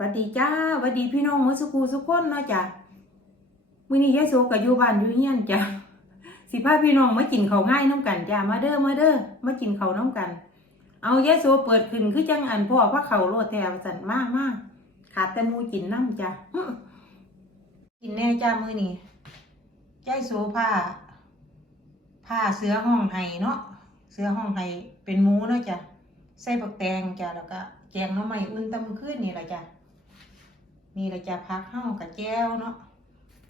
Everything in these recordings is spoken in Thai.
วัสดีจ้าวัสดีพี่น้องมือสุกูสุกคนเนาะจ้ะมื้อนี้ยายโซก็อยู่บ้านอยู่เฮียนจ้ะสิพาพี่น้องมากินเขาง่ายน้ำกันจ้ะมาเด้อมาเด้อมากินเขาน้ำกัน เอายายโซเปิดขึ้นคือจังอันพ่อพระเขาโลดแต่ว่าสั่นมากมากขาดแต่มูกินน้ำจ้ะกินแน่จ้ามื้อนี้ยายโซผ้าผ้าเสื้อห้องไห้เนาะเสื้อห้องไห้เป็นหมูเนาะจ้ะใส่บักแตงจ้ะแล้วก็แกงน้ำใหม่อุ่นตำขึ้นนี่แหละจ้ะ นี่ละจะพักเฮากับแจ้วเนาะ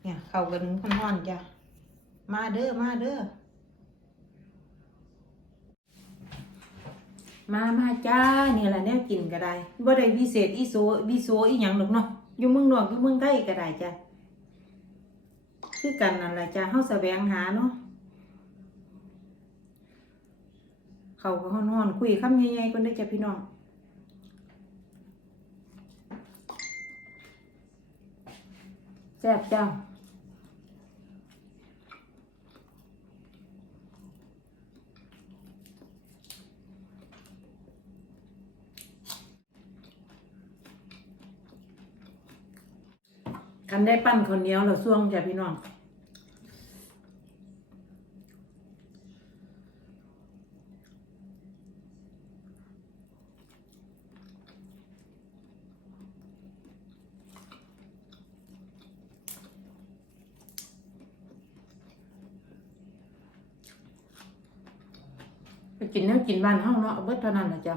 เนี่ย เข้ากันร้อนๆจ้ะมาเด้อมาเด้อมามาจ้าเนี่แหละแนวกินก็ได้บ่ได้พิเศษอีโซบิโซอีหยังดอกเนาะอยู่เมืองนอกอยู่เมืองใกล้ก็ได้จ้ะคือกันนั่นแหละจ้ะเฮาแสวงหาเนาะเขาก็ฮ้อนๆคุยคำใหญ่ๆก่อนเด้จ้ะพี่น้อง แซ่บจังคันได้ปั้นข้าวเหนียวเราส่วงจ้ะพี่น้อง ไปกินแนวกินบ้านเฮาเนาะเบิดเท่านั้นแหละจ้ะ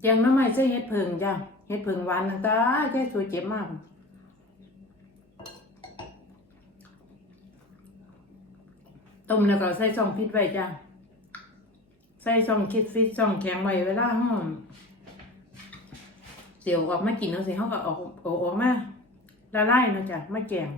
แกงน้ำไม้ใส่เห็ดเพิงจ้ะเห็ดเพิงหวานนั่นตาแค่สวยเจ็บมากต้มแล้วก็ใส่ซองพิษไว้จ้ะใส่ซองคิดฟิตซองแข็งไว้เวลาห้อง เสียวออกมากินแล้วสิเขาก็ออกออกมาละลายเนาะจ้ะไม่แกง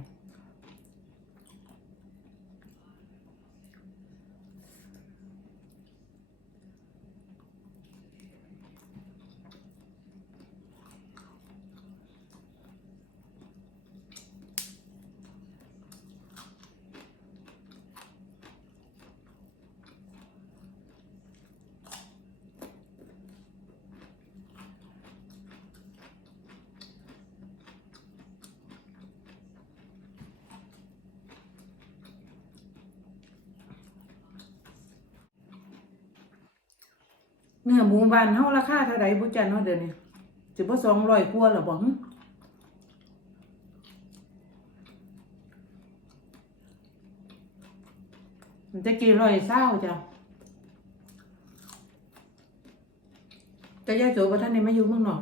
เนื้อหมูบานเฮาราคาเท่าไหร่บุจันเนาเดี๋ยวนี้สิบ่สองร้อยกว่าหรอบ่มันจะกี่ร้อยเศร้าจ้ะจะย้าโจบ่ท่านนี่มาอยู่เมืองนอก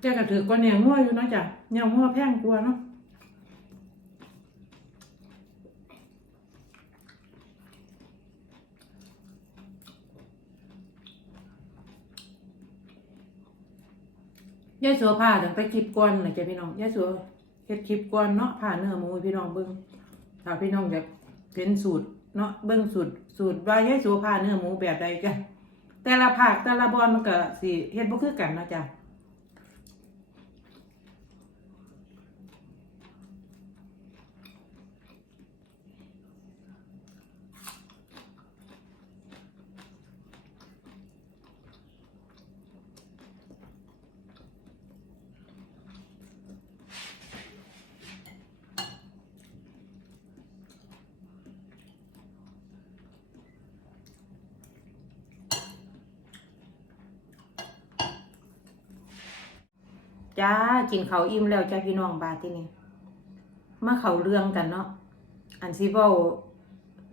แกก็ถือกว่าเนี่ยงัวอยู่เนาะจ้ะเนี่ยงัวแพงกว่าเนาะยายสัวผ้าตั้งแต่คลิปก่อนเลยจ้ะพี่น้องยายสัวเฮ็ดคลิปก่อนเนาะผ้าเนื้อหมูพี่น้องเบิ่งถ้าพี่น้องอยากเห็นสูตรเนาะเบิ่งสูตรสูตรว่ายายสัวผ้าเนื้อหมูแบบใดจ้ะแต่ละภาคแต่ละบอนมันก็สิเฮ็ดบ่คือกันเนาะจ้ะ จ้ากินเขาอิ่มแล้วจ้าพี่น้องบาดที่นี่มาเขาเรื่องกันเนาะอันซีเว้า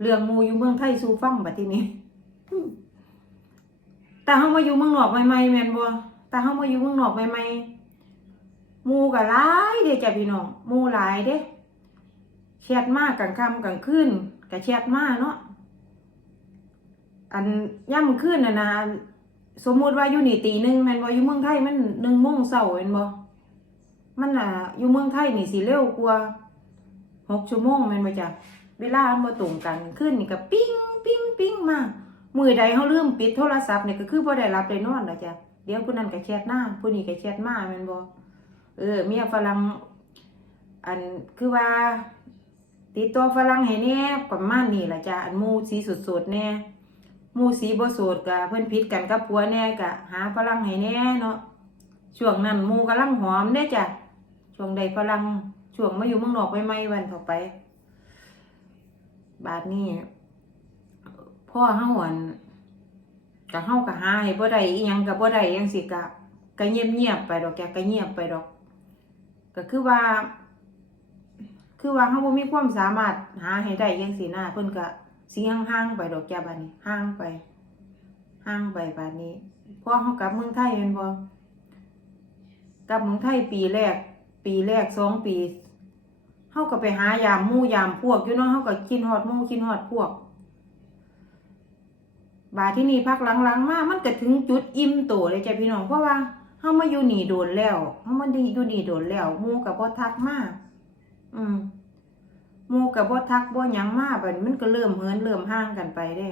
เรื่องมูอยู่เมืองไทยสูฟังบาดที่นี่แต่เฮามาอยู่เมืองนอกใหม่ๆแม่นบ่แต่เฮามาอยู่เมืองนอกใหม่ๆหมูก็หลายเด้จ้าพี่น้องมูหลายเด้แชทมากกลางค่ำกลางคืนก็แชทมากเนาะอันย่ำคืนนะนะสมมติว่าอยู่นี่ตีหนึ่งแมนบ่อยู่เมืองไทยมันหนึ่งโมงเช้าแมนบ่ มันอะอยู่เมืองไทยนี่สิเร็วกว่าหกชั่วโมงแม่นบ่จ้ะเวลามันบ่ตรงกันขึ้นนี่ก็ปิ้งปิ้งปิ้งมามือใดเฮาลืมปิดโทรศัพท์นี่ก็คือบ่ได้รับได้นอนแล้วจ้ะเดี๋ยวผู้นั้นก็แชทหน้าผู้นี้ก็แชทมาแม่นบ่เออเมียฝรั่งอันคือว่าติดตัวฝรั่งให้แน่ประมาณนี้ล่ะจ้ะอันมูสีสดๆแน่มูสีบ่สดก็เพิ่นผิดกันกับผัวแน่ก็หาฝรั่งให้แน่เนาะช่วงนั้นมู่กำลังหอมเด้จ้ะ ช่วงใดฝรั่งช่วงมาอยู่เมืองนอกใหม่ๆวันต่อไป บาดนี้พ่อเฮาอันก็เฮาก็หาให้บ่ได้อีหยังก็บ่ได้จังซี่ก็ก็เงียบๆไปดอกแกก็เงียบไปดอก ก็คือว่า คือว่าเฮาบ่มีความสามารถหาให้ได้จังซี่นะเพิ่นก็สีห่างๆไปดอกจ้าบานนี้ห่างไปห่างไปบานนี้พอเขากลับเมืองไทยเป็นบ่กลับเมืองไทยปีแรก ปีแรกสองปีเขาก็ไปหายามมู่ยามพวกอยู่เนาะเขาก็กินฮอดมู่กินฮอดพวก บาที่นี่พักหลังๆมามันก็ถึงจุดอิ่มโตเลยจ้ะพี่น้องเพราะว่าเฮามาอยู่นี่โดนแล้วเฮามาอยู่นี่โดนแล้วมู่ก็บ่ทักมาอืมมู่กับบ่ทักบ่หยังมาบัดมันก็เริ่มเหินเริ่มห่างกันไปเด้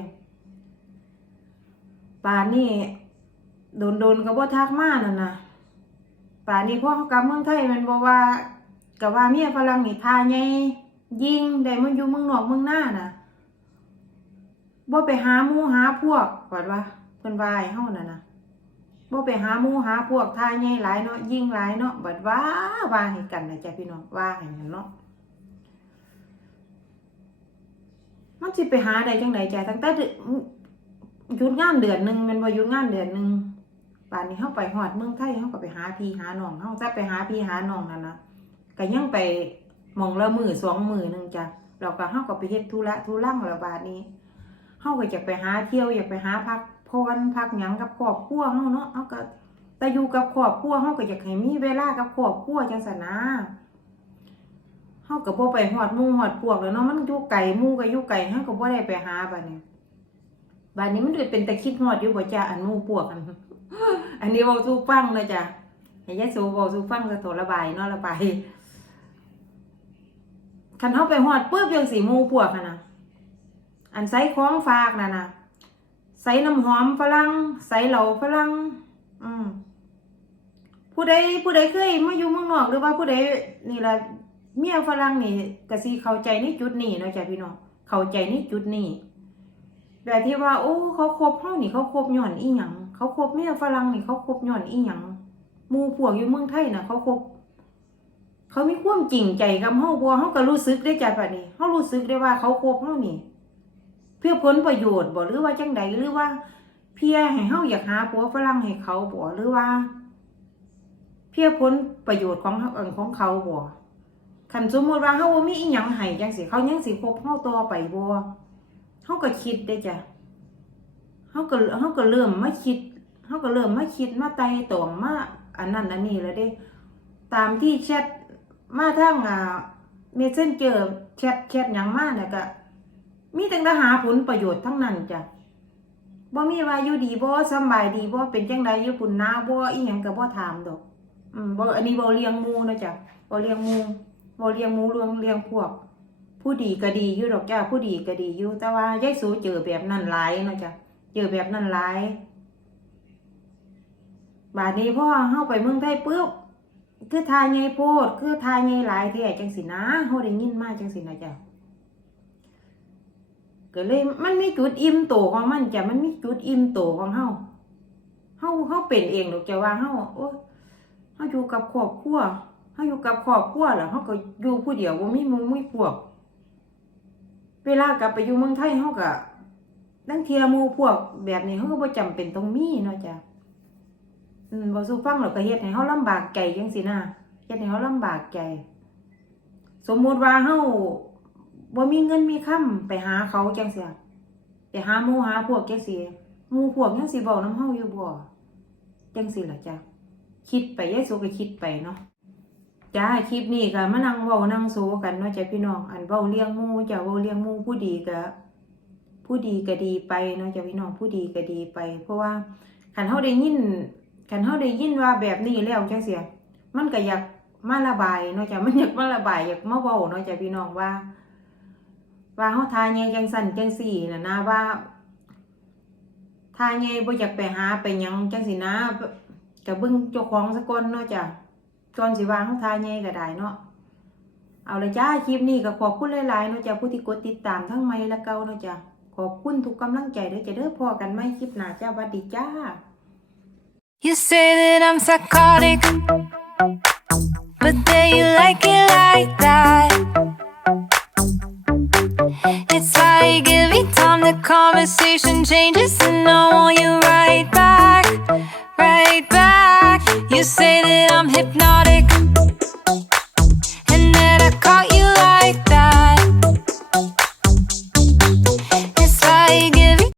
ป่านนี้โดนโดนๆก็บ่ทักมานั่นน่ะ ป่านี้พ่อเขากลับเมืองไทยมันบ่ว่าก็ว่าเมียฝรั่งนี่ทาใหญ่ยิงได้มันอยู่เมืองนอกเมืองหน้าน่ะบ่ไปหาหมู่หาพวกว่าว่าเพิ่นว่าให้เฮานั่นน่ะบ่ไปหาหมู่หาพวกทาใหญ่หลายเนาะยิงหลายเนาะบัดว่าว่าให้กันนะจ้ะพี่น้องว่าให้กันเนาะมันสิไปหาได้จังไดจ้ะตั้งแต่หยุดงานเดือนหนึงแม่นบ่หยุดงานเดือนหนึง ป่านนี้เฮาไปฮอดเมืองไทยเฮาก็ไปหาพี่หาน้องเฮาจะไปหาพี่หาน้องนั่นนะก็ยังไปหมองละมือสองมือหนึ่งจ้ะแล้วก็เฮาก็ไปเฮ็ดธุระธุรังแล้วบาดนี้เฮาก็อยากไปหาเที่ยวอยากไปหาพักพรพักหยังกับครอบครัวเฮาเนาะเฮาก็แต่อยู่กับครอบครัวเฮาก็อยากให้มีเวลากับครอบครัวจังซั่นนะเฮาก็บ่ไปฮอดมู่ฮอดพวกแล้วเนาะมันอยู่ไกลมู่ก็อยู่ไกลเฮาก็บ่ได้ไปหาบัดนี้บัดนี้มันเลยเป็นแต่คิดฮอดอยู่บ่จ้าอันมู่พวกอัน อันนี้เว้าสู่ฟังเนาะจ้ะให้ยายสูเว้าสู่ฟังก็โทระบายนาะระบายคันเฮาไปฮอดปึ๊บจังสิหมู่พวกันนะอันใส่ของฝากนั่นน่ะใส่น้ำหอมฝรั่งใส่เหลาฝรั่งอืมผู้ใดผู้ใดเคยมาอยู่เมืองนอกหรือว่าผู้ใดนี่ละเมียฝรั่งนี่ก็สิเข้าใจในจุดนี้เนาะจ้ะพี่น้องเข้าใจในจุดนี้แบบที่ว่า โอ้เขาคบเฮานี่เขาคบย้อนอีหยัง เขาคบเมียฝรั่งนี่เขาคบย้อนอีหยังหมู่พวกอยู่เมืองไทยน่ะเขาคบเขามีความจริงใจกับเฮาบ่เฮาก็รู้สึกได้จ้ะบัดนี้เฮารู้สึกได้ว่าเขาคบเฮานี่ เพื่อผลประโยชน์บ่หรือว่าจังใดหรือว่า เพียให้เฮาอยากหาผัวฝรั่งให้เขาบ่หรือว่า เพื่อผลประโยชน์ของเอิ้นของเขาบ่คันสมมติว่าเฮาบ่มีอีหยังให้จังสิเขายังสิคบเฮาต่อไปบ่เฮาก็คิดได้จ้ะ เฮาก็เฮาก็เริ่มมาคิดเฮาก็เริ่มมาคิดมาไต่ตองมาอันนั้นอันนี้แล้วเด้ ตามที่แชทมาทางอ่า Messenger แชทแชทยังมาเนี่ยก็มีแต่จะหาผลประโยชน์ทั้งนั้นจ้ะบ่มีว่าอยู่ดีบ่สบายดีบ่เป็นจังไดอยู่ปุ่นหนาบ่อีหยังก็บ่ถามดอกอืมบ่อันนี้บ่เลี้ยงมูนะจ้ะบ่เลี้ยงมูบ่เลี้ยงมูเลี้ยงเลี้ยงพวก ผู้ดีก็ดีอยู่ดอกจ้าผู้ดีก็ดีอยู่แต่ว่ายายสูเจอแบบนั้นหลายเนาะจ้ะ เจอแบบนั้นหลายบาดนี้พ่อเฮาไปเมืองไทยปุ๊บคือทายใหญ่โพด คือทายใหญ่หลายแท้จังสินะเฮาได้ยินมาจังสินะจ้ะก็เลยมันมีจุดอิ่มโตของมันจ้ะมันมีจุดอิ่มโตของเฮาเฮาเฮาเป็นเองดอกจ้ะว่าเฮาโอ้เฮาอยู่กับครอบครัวเขาอยู่กับครอบครัวแล้วเขาก็อยู่ผู้เดียวบ่มีมุงมีพวก เวลากลับไปอยู่เมืองไทยเขาก็ นั่งเทียมูพวกแบบนี้เขาก็บ่จำเป็นต้องมีเนาะจ้ะอืมบ่สู้ฟังแล้วก็เฮ็ดให้เฮาลำบากใจจังซี่นะเฮ็ดให้เฮาลำบากใจ สมมุติว่าเฮาบ่มีเงินมีคำไปหาเขาจังซี่ไปหาหมู่หาพวกจังซี่หมู่พวกยังสิเว้านำเฮาอยู่บ่จังซี่ล่ะจ้ะคิดไปยายโสก็คิดไปเนาะจ้าคลิปนี้ก็มานั่งเว้านั่งโซกันเนาะจ้ะพี่น้องอันเว้าเลี้ยงหมู่จ้ะเว้าเลี้ยงหมู่ผู้ดีก็ ผู้ดีก็ดีไปเนาะจ้ะพี่น้องผู้ดีก็ดีไป เพราะว่าคันเฮาได้ยินคันเฮาได้ยินว่าแบบนี้แล้วจังซี่มันก็อยากมาระบายเนาะจ้ะมันอยากมาระบายอยากมาเว้าเนาะจ้ะพี่น้องว่า ว่าเฮาทาแยจังสั่นจังซี่น่ะนะว่าทาแยบ่อยากไปหาไปหยังจังซี่นะก็เบิ่งเจ้าของซะก่อนเนาะจ้ะก่อนสิว่าเฮาทาแยก็ได้เนาะเอาละจ้าคลิปนี้ก็ขอบคุณหลายๆเนาะจ้ะผู้ที่กดติดตามทั้งใหม่และเก่าเนาะจ้ะ ขอบคุณทุกกำลังใจด้วยจะเด้อพอกันไม่คลิปหน้าจ้าวัสดีจ้า You say that I'm psychotic, but then you like it like that.